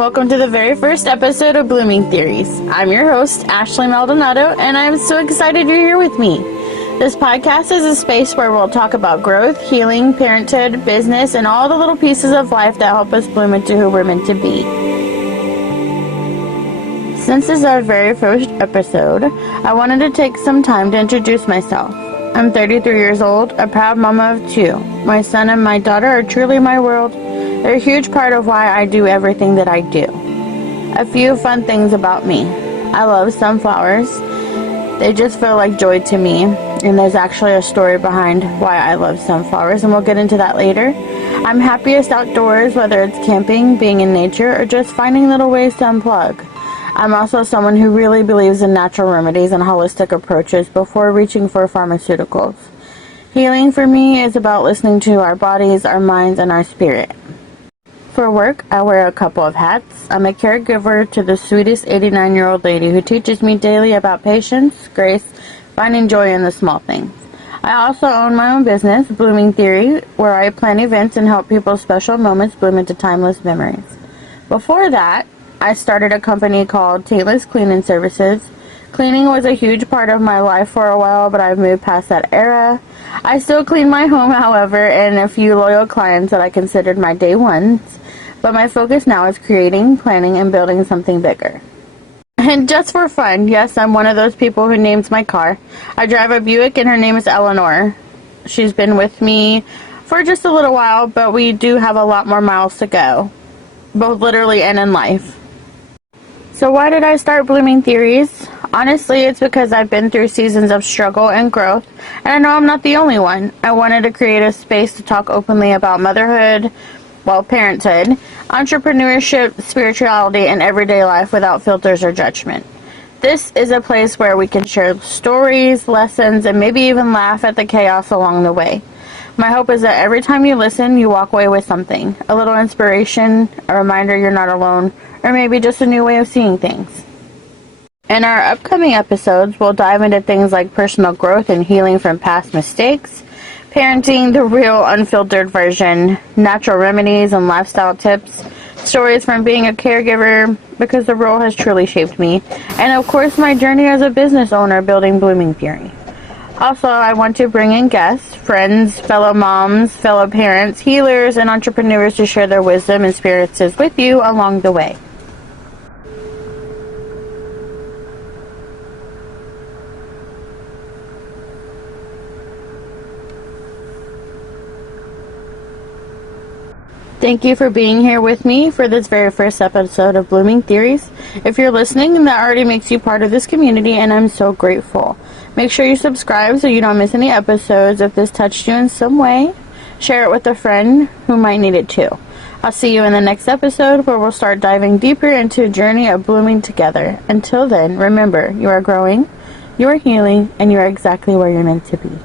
welcome to the very first episode of Blooming Theories. I'm your host, Ashley Maldonado, and I'm so excited you're here with me. This podcast is a space where we'll talk about growth, healing, parenthood, business, and all the little pieces of life that help us bloom into who we're meant to be. Since this is our very first episode, I wanted to take some time to introduce myself. I'm 33 years old, a proud mama of two. My son and my daughter are truly my world. They're a huge part of why I do everything that I do. A few fun things about me. I love sunflowers. They just feel like joy to me, and there's actually a story behind why I love sunflowers, and we'll get into that later. I'm happiest outdoors, whether it's camping, being in nature, or just finding little ways to unplug. I'm also someone who really believes in natural remedies and holistic approaches before reaching for pharmaceuticals. Healing for me is about listening to our bodies, our minds, and our spirit. For work, I wear a couple of hats. I'm a caregiver to the sweetest 89-year-old lady who teaches me daily about patience, grace, finding joy in the small things. I also own my own business, Blooming Theory, where I plan events and help people's special moments bloom into timeless memories. Before that, I started a company called Taintless Cleaning Services. Cleaning was a huge part of my life for a while, but I've moved past that era. I still clean my home, however, and a few loyal clients that I considered my day ones. But my focus now is creating, planning, and building something bigger. And just for fun, yes, I'm one of those people who names my car. I drive a Buick and her name is Eleanor. She's been with me for just a little while, but we do have a lot more miles to go, both literally and in life. So why did I start Blooming Theories? Honestly, it's because I've been through seasons of struggle and growth, and I know I'm not the only one. I wanted to create a space to talk openly about motherhood, parenthood, entrepreneurship, spirituality, and everyday life without filters or judgment. This is a place where we can share stories, lessons, and maybe even laugh at the chaos along the way. My hope is that every time you listen, you walk away with something, a little inspiration, a reminder you're not alone, or maybe just a new way of seeing things. In our upcoming episodes, we'll dive into things like personal growth and healing from past mistakes, parenting, the real unfiltered version, natural remedies and lifestyle tips, stories from being a caregiver, because the role has truly shaped me, and of course my journey as a business owner building Blooming Theory. Also, I want to bring in guests, friends, fellow moms, fellow parents, healers, and entrepreneurs to share their wisdom and experiences with you along the way. Thank you for being here with me for this very first episode of Blooming Theories. If you're listening, that already makes you part of this community, and I'm so grateful. Make sure you subscribe so you don't miss any episodes. If this touched you in some way, share it with a friend who might need it too. I'll see you in the next episode where we'll start diving deeper into a journey of blooming together. Until then, remember, you are growing, you are healing, and you are exactly where you're meant to be.